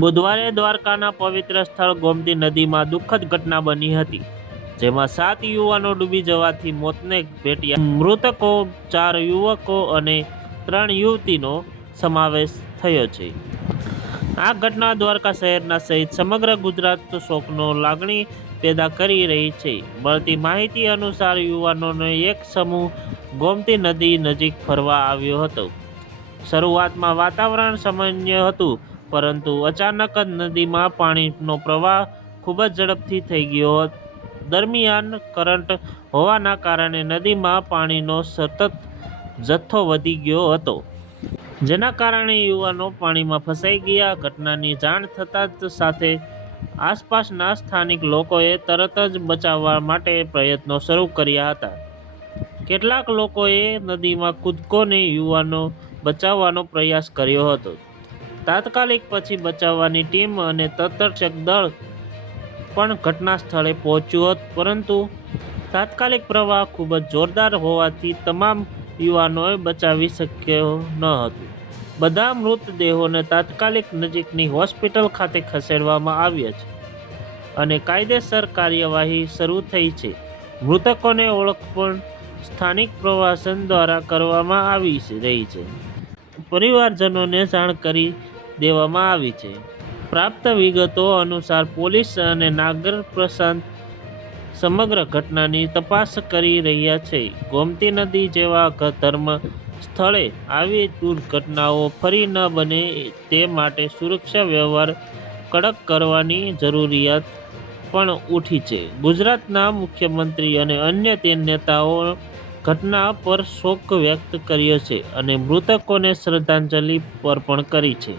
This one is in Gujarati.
બુધવારે દ્વારકાના પવિત્ર સ્થળ ગોમતી નદીમાં દુઃખદ ઘટના બની હતી, જેમાં સાત યુવાનો ડૂબી જવાથી મોતને ભેટ્યા મૃતકો, ચાર યુવકો અને ત્રણ યુવતીનો સમાવેશ થયો છે. આ ઘટના દ્વારકા શહેરના સહિત સમગ્ર ગુજરાત શોકનો લાગણી પેદા કરી રહી છે. મળતી માહિતી અનુસાર યુવાનોનો એક સમૂહ ગોમતી નદી નજીક ફરવા આવ્યો હતો. શરૂઆતમાં વાતાવરણ સામાન્ય હતું પરંતુ અચાનક જ નદીમાં પાણીનો પ્રવાહ ખૂબ જ ઝડપથી થઈ ગયો દરમિયાન કરંટ હોવાના કારણે નદીમાં પાણીનો સતત જથ્થો વધી ગયો હતો. જેના કારણે યુવાનો પાણીમાં ફસાઈ ગયા. ઘટનાની જાણ થતાં જ સાથે આસપાસના સ્થાનિક લોકોએ તરત જ બચાવવા માટે પ્રયત્નો શરૂ કર્યા હતા. કેટલાક લોકોએ નદીમાં કૂદકોને યુવાનો બચાવવાનો પ્રયાસ કર્યો હતો. તાત્કાલિક પછી બચાવવાની ટીમ અને તટરક્ષક દળ પણ ઘટના સ્થળે પહોંચ્યું હતું. પરંતુ તાત્કાલિક પ્રવાહ ખૂબ જ જોરદાર હોવાથી તમામ યુવાનોએ બચાવી શક્યો ન હતું. બધા મૃતદેહોને તાત્કાલિક નજીકની હોસ્પિટલ ખાતે ખસેડવામાં આવ્યા છે અને કાયદેસર કાર્યવાહી શરૂ થઈ છે. મૃતકોને ઓળખ પણ સ્થાનિક પ્રવાસન દ્વારા કરવામાં આવી રહી છે. પરિવારજનોને જાણ કરી દેવામાં આવી છે. પ્રાપ્ત વિગતો અનુસાર પોલીસ અને નાગર પ્રશાંત સમગ્ર ઘટનાની તપાસ કરી રહ્યા છે. ગોમતી નદી જેવા ધર્મ સ્થળે આવી દુર્ઘટનાઓ ફરી ન બને તે માટે સુરક્ષા વ્યવહાર કડક કરવાની જરૂરિયાત પણ ઉઠી છે. ગુજરાતના મુખ્યમંત્રી અને અન્ય તે નેતાઓ ઘટના પર શોક વ્યક્ત કર્યો છે અને મૃતકોને શ્રદ્ધાંજલિ અર્પણ કરી છે.